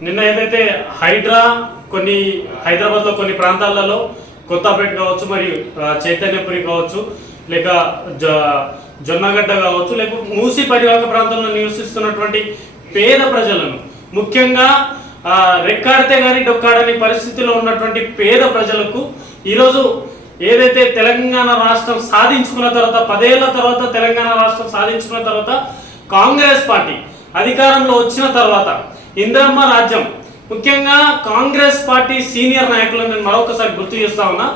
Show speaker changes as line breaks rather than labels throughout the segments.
నిన్న ఏదైతే హైడ్రా కొన్ని హైదరాబాద్లో కొన్ని ప్రాంతాలలో కొత్తపేట కావచ్చు మరియు చైతన్యపురి కావచ్చు లేక జ జొన్నగడ్డ కావచ్చు లేక మూసి పరివాహక ప్రాంతంలో నివసిస్తున్నటువంటి పేద ప్రజలను ముఖ్యంగా ఆ, రెక్కాడితే కానీ డొక్కాడని పరిస్థితిలో ఉన్నటువంటి పేద ప్రజలకు ఈరోజు ఏదైతే తెలంగాణ రాష్ట్రం సాధించుకున్న తర్వాత పదేళ్ళ తర్వాత తెలంగాణ రాష్ట్రం సాధించుకున్న తర్వాత కాంగ్రెస్ పార్టీ అధికారంలో వచ్చిన తర్వాత ఇందిరమ్మ రాజ్యం. ముఖ్యంగా కాంగ్రెస్ పార్టీ సీనియర్ నాయకులను నేను మరొకసారి గుర్తు చేస్తా ఉన్నా.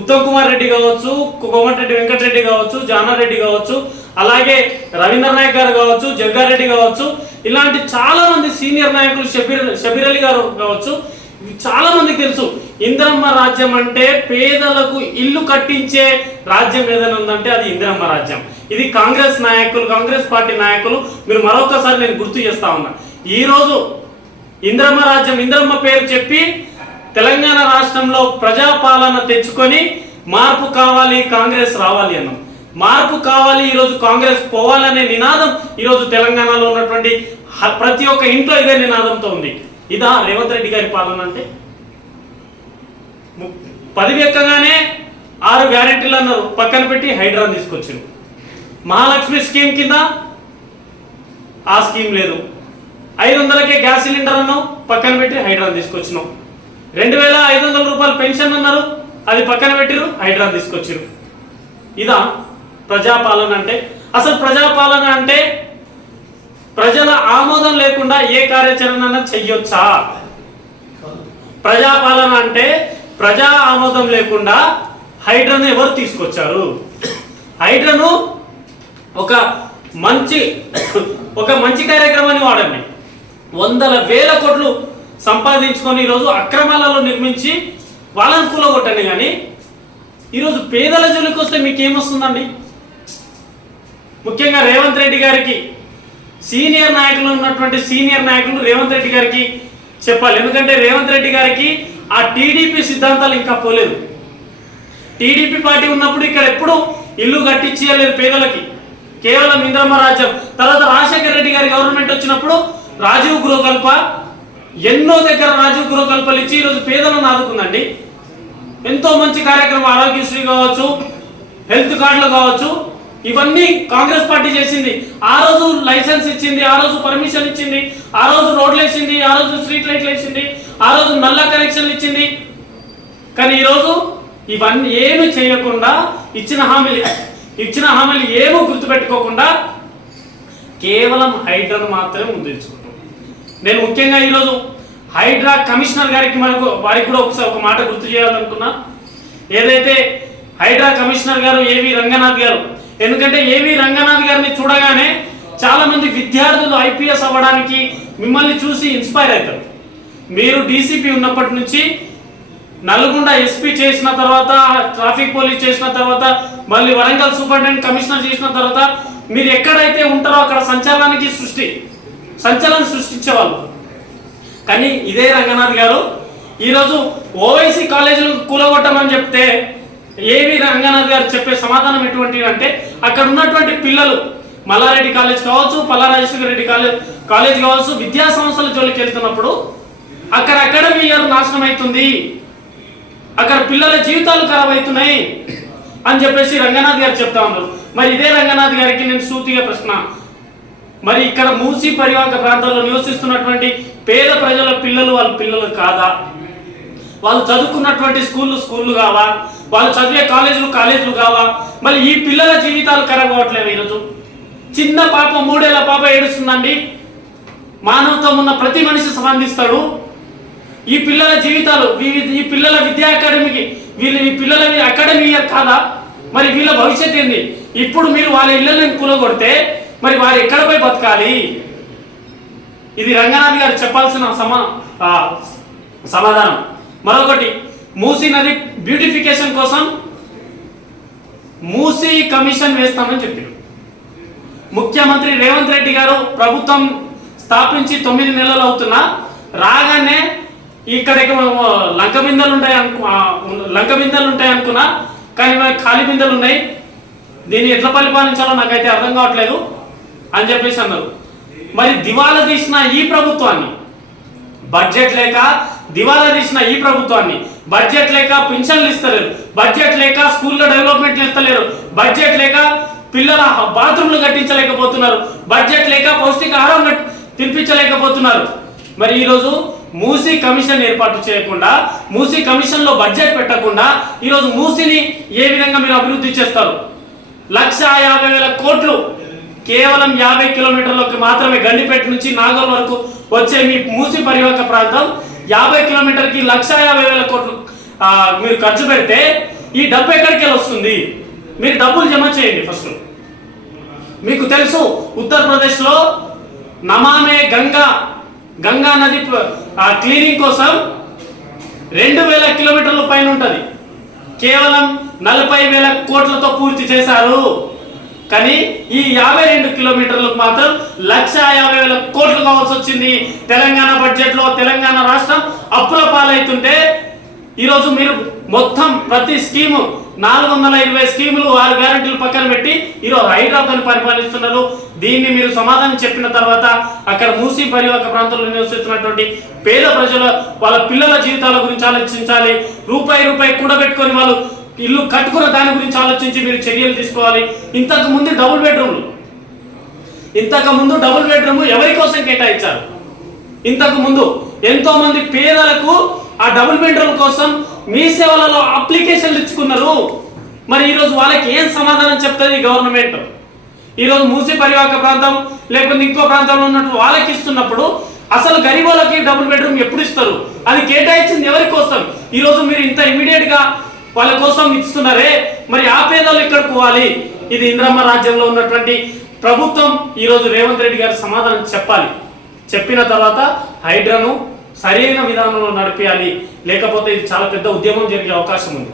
ఉత్తమ్ కుమార్ రెడ్డి కావచ్చు కోమటిరెడ్డి వెంకటరెడ్డి కావచ్చు జానారెడ్డి కావచ్చు అలాగే రవీంద్ర నాయక్ గారు కావచ్చు జగ్గారెడ్డి కావచ్చు ఇలాంటి చాలా మంది సీనియర్ నాయకులు షబీర్ షబీర్ అలీ గారు కావచ్చు. చాలా మందికి తెలుసు. ఇందిరమ్మ రాజ్యం అంటే పేదలకు ఇల్లు కట్టించే రాజ్యం ఏదైనా ఉందంటే అది ఇందిరమ్మ రాజ్యం. ఇది కాంగ్రెస్ నాయకులు కాంగ్రెస్ పార్టీ నాయకులు మీరు మరొకసారి నేను గుర్తు చేస్తా ఉన్నా. ఈ రోజు ఇంద్రమ్మ రాజ్యం ఇంద్రమ్మ పేరు చెప్పి తెలంగాణ రాష్ట్రంలో ప్రజాపాలన తెచ్చుకొని మార్పు కావాలి కాంగ్రెస్ రావాలి అన్నాం. మార్పు కావాలి ఈరోజు కాంగ్రెస్ పోవాలనే నినాదం ఈరోజు తెలంగాణలో ఉన్నటువంటి ప్రతి ఒక్క ఇంట్లో ఇదే నినాదంతో ఉంది. ఇదా రేవంత్ రెడ్డి గారి పాలన అంటే? పది ఎక్కగానే ఆరు గ్యారెంటీలు అన్నారు. పక్కన పెట్టి హైడ్రాన్ తీసుకొచ్చారు. మహాలక్ష్మి స్కీమ్ కింద ఆ స్కీమ్ లేదు. ఐదు వందలకే గ్యాస్ సిలిండర్ అన్నావు పక్కన పెట్టి హైడ్రాన్ తీసుకొచ్చినావు. రెండు వేల ఐదు వందల రూపాయలు పెన్షన్ అన్నారు అది పక్కన పెట్టిరు హైడ్రాన్ తీసుకొచ్చిరు. ఇదా ప్రజాపాలన అంటే. అసలు ప్రజాపాలన అంటే ప్రజల ఆమోదం లేకుండా ఏ కార్యాచరణ చెయ్యొచ్చా? ప్రజాపాలన అంటే ప్రజా ఆమోదం లేకుండా హైడ్రన్ ఎవరు తీసుకొచ్చారు? హైడ్రను ఒక మంచి ఒక మంచి కార్యక్రమాన్ని వాడండి. వందల వేల కోట్లు సంపాదించుకొని ఈరోజు అక్రమాలలో నిర్మించి వాళ్ళని కూలగొట్టండి కానీ ఈరోజు పేదల జోలికి వస్తే మీకు ఏమొస్తుందండి ముఖ్యంగా రేవంత్ రెడ్డి గారికి సీనియర్ నాయకులు ఉన్నటువంటి సీనియర్ నాయకులు రేవంత్ రెడ్డి గారికి చెప్పాలి. ఎందుకంటే రేవంత్ రెడ్డి గారికి ఆ టీడీపీ సిద్ధాంతాలు ఇంకా పోలేదు. టీడీపీ పార్టీ ఉన్నప్పుడు ఇక్కడ ఎప్పుడు ఇల్లు కట్టించేయలేదు పేదలకి. కేవలం ఇంద్రమ్మ రాజ్యం. తర్వాత రాజశేఖర రెడ్డి గారి గవర్నమెంట్ వచ్చినప్పుడు రాజీవ్ గృహకల్ప ఎన్నో దగ్గర రాజీవ్ గృహకల్పలు ఇచ్చి ఈరోజు పేదలను ఆదుకుందండి. ఎంతో మంచి కార్యక్రమం ఆరోగ్యశ్రీ కావచ్చు హెల్త్ కార్డులు కావచ్చు ఇవన్నీ కాంగ్రెస్ పార్టీ చేసింది. ఆ రోజు లైసెన్స్ ఇచ్చింది ఆ రోజు పర్మిషన్ ఇచ్చింది ఆ రోజు రోడ్లు వేసింది ఆ రోజు స్ట్రీట్ లైట్లు వేసింది ఆ రోజు నల్ల కనెక్షన్లు ఇచ్చింది. కానీ ఈరోజు ఇవన్నీ ఏమి చేయకుండా ఇచ్చిన హామీలు. ఇచ్చిన హామీలు ఏమో గుర్తుపెట్టుకోకుండా కేవలం హైడ్రాను మాత్రమే ముందుంచుకుంటాం నేను ముఖ్యంగా ఈరోజు హైడ్రా కమిషనర్ గారికి మనకు వారికి కూడా ఒకసారి ఒక మాట గుర్తు చేయాలనుకున్నా. ఏదైతే హైడ్రా కమిషనర్ గారు ఏవి రంగనాథ్ గారు ఎందుకంటే ఏవి రంగనాథ్ గారిని చూడగానే చాలా మంది విద్యార్థులు ఐపీఎస్ అవ్వడానికి మిమ్మల్ని చూసి ఇన్స్పైర్ అవుతారు. మీరు డీసీపీ ఉన్నప్పటి నుంచి నల్గొండ ఎస్పీ చేసిన తర్వాత ట్రాఫిక్ పోలీస్ చేసిన తర్వాత మళ్ళీ వరంగల్ సూపరింటెండెంట్ కమిషనర్ చేసిన తర్వాత మీరు ఎక్కడైతే ఉంటారో అక్కడ సంచలనానికి సృష్టి. సంచలనం సృష్టించేవాళ్ళు. కానీ ఇదే రంగనాథ్ గారు ఈరోజు ఓవైసీ కాలేజీలు కూలగొట్టమని చెప్తే ఏవి రంగనాథ్ గారు చెప్పే సమాధానం ఎటువంటివి అంటే అక్కడ ఉన్నటువంటి పిల్లలు మల్లారెడ్డి కాలేజ్ కావచ్చు పల్లా రెడ్డి కాలేజ్ కాలేజ్ కావచ్చు విద్యా సంస్థల జోలికి వెళ్తున్నప్పుడు అక్కడ అకాడమీ ఇయర్ నాశనం అవుతుంది. అక్కడ పిల్లల జీవితాలు ఖరాబ్ అవుతున్నాయి అని చెప్పేసి రంగనాథ్ గారు చెప్తా ఉన్నారు. మరి ఇదే రంగనాథ్ గారికి నేను సూటిగా ప్రశ్న. మరి ఇక్కడ మూసి పరివాహక ప్రాంతాల్లో నివసిస్తున్నటువంటి పేద ప్రజల పిల్లలు వాళ్ళ పిల్లలు కాదా? వాళ్ళు చదువుకున్నటువంటి స్కూళ్ళు స్కూళ్ళు కావా? వాళ్ళు చదివే కాలేజీలు కాలేజీలు కావా? మరి ఈ పిల్లల జీవితాలు ఖరాబ్ అవ్వట్లేవు ఈరోజు? చిన్న పాప మూడేళ్ళ పాప ఏడుస్తుందండి. మానవత్వం ఉన్న ప్రతి మనిషి స్పందిస్తాడు ఈ పిల్లల జీవితాలు ఈ పిల్లల విద్యా అకాడమీకి వీళ్ళు ఈ పిల్లల అకాడమీ కాదా? మరి వీళ్ళ భవిష్యత్ ఏంది? ఇప్పుడు మీరు వాళ్ళ ఇళ్ళని కూలగొడితే మరి వారు ఎక్కడ పోయి బతకాలి? ఇది రంగనాథ్ గారు చెప్పాల్సిన సమా సమాధానం. మరొకటి మూసీ నది బ్యూటిఫికేషన్ కోసం మూసీ కమిషన్ వేస్తామని చెప్పారు. ముఖ్యమంత్రి రేవంత్ రెడ్డి గారు ప్రభుత్వం స్థాపించి తొమ్మిది నెలలు అవుతున్నా రాగానే ఇక్కడ లంక బిందెలు ఉంటాయి అనుకు లంక బిందెలు ఉంటాయి అనుకున్నా కానీ ఖాళీ బిందెలు ఉన్నాయి. దీన్ని ఎట్లా పరిపాలించాలో నాకైతే అర్థం కావట్లేదు. అని చెప్పేసి అన్నారు. మరి దివాలా తీసిన ఈ ప్రభుత్వాన్ని బడ్జెట్ లేక దివాలా తీసిన ఈ ప్రభుత్వాన్ని బడ్జెట్ లేక పింఛన్లు ఇస్తలేరు బడ్జెట్ లేక స్కూల్లో డెవలప్మెంట్లు ఇస్తలేరు బడ్జెట్ లేక పిల్లల బాత్రూమ్లు కట్టించలేకపోతున్నారు బడ్జెట్ లేక పౌష్టికాహారం తినిపించలేకపోతున్నారు. మరి ఈరోజు మూసీ కమిషన్ ఏర్పాటు చేయకుండా మూసీ కమిషన్లో బడ్జెట్ పెట్టకుండా ఈరోజు మూసీని ఏ విధంగా మీరు అభివృద్ధి చేస్తారు? లక్ష యాభై వేల కోట్లు కేవలం యాభై కిలోమీటర్లకు మాత్రమే గండిపేట నుంచి నాగోల్ వరకు వచ్చే మీ మూసి పరివాహక ప్రాంతం. యాభై కిలోమీటర్కి లక్ష యాభై వేల కోట్లు మీరు ఖర్చు పెడితే ఈ డబ్బు ఎక్కడికి వెళ్ళి వస్తుంది మీరు డబ్బులు జమ చేయండి ఫస్ట్. మీకు తెలుసు ఉత్తరప్రదేశ్లో నమామే గంగా గంగా నది ఆ క్లీనింగ్ కోసం రెండు వేల కిలోమీటర్ల పైన ఉంటుంది. కేవలం నలభై వేల కోట్లతో పూర్తి చేశారు. కానీ ఈ యాభై రెండు కిలోమీటర్లకు మాత్రం లక్ష యాభై వేల కోట్లు కావాల్సి వచ్చింది. తెలంగాణ బడ్జెట్లో తెలంగాణ రాష్ట్రం అప్పుల పాలవుతుంటే ఈరోజు మీరు మొత్తం ప్రతి స్కీము నాలుగు వందల ఇరవై స్కీములు ఆరు గ్యారెంటీలు పక్కన పెట్టి ఈరోజు హైదరాబాద్ పరిపాలిస్తున్నారు. దీన్ని మీరు సమాధానం చెప్పిన తర్వాత అక్కడ మూసీ పరివాహక ప్రాంతంలో నివసిస్తున్నటువంటి పేద ప్రజల వాళ్ళ పిల్లల జీవితాల గురించి ఆలోచించాలి. రూపాయి రూపాయి కూడబెట్టుకొని వాళ్ళు ఇల్లు కట్టుకున్న దాని గురించి ఆలోచించి మీరు చర్యలు తీసుకోవాలి. ఇంతకు ముందు డబుల్ బెడ్రూమ్లు ఇంతకు ముందు డబుల్ బెడ్రూమ్ ఎవరి కోసం కేటాయించారు? ఇంతకు ముందు ఎంతో మంది పేదలకు ఆ డబుల్ బెడ్రూమ్ కోసం మీ సేవలలో అప్లికేషన్లు ఇచ్చుకున్నారు. మరి ఈరోజు వాళ్ళకి ఏం సమాధానం చెప్తుంది ఈ గవర్నమెంట్ ఈరోజు మూసి పరివాహక ప్రాంతం లేకపోతే ఇంకో ప్రాంతంలో ఉన్నట్టు వాళ్ళకి ఇస్తున్నప్పుడు అసలు గరీబులకి డబుల్ బెడ్రూమ్ ఎప్పుడు ఇస్తారు? అది కేటాయించింది ఎవరి కోసం? ఈరోజు మీరు ఇంత ఇమీడియట్గా వాళ్ళ కోసం ఇస్తున్నారే మరి ఆ పేదలు ఎక్కడ పోవాలి? ఇది ఇంద్రమ్మ రాజ్యంలో ఉన్నటువంటి ప్రభుత్వం. ఈరోజు రేవంత్ రెడ్డి గారు సమాధానం చెప్పాలి. చెప్పిన తర్వాత హైడ్రాను సరైన విధానంలో నడిపించాలి లేకపోతే ఇది చాలా పెద్ద ఉద్యమం జరిగే అవకాశం ఉంది.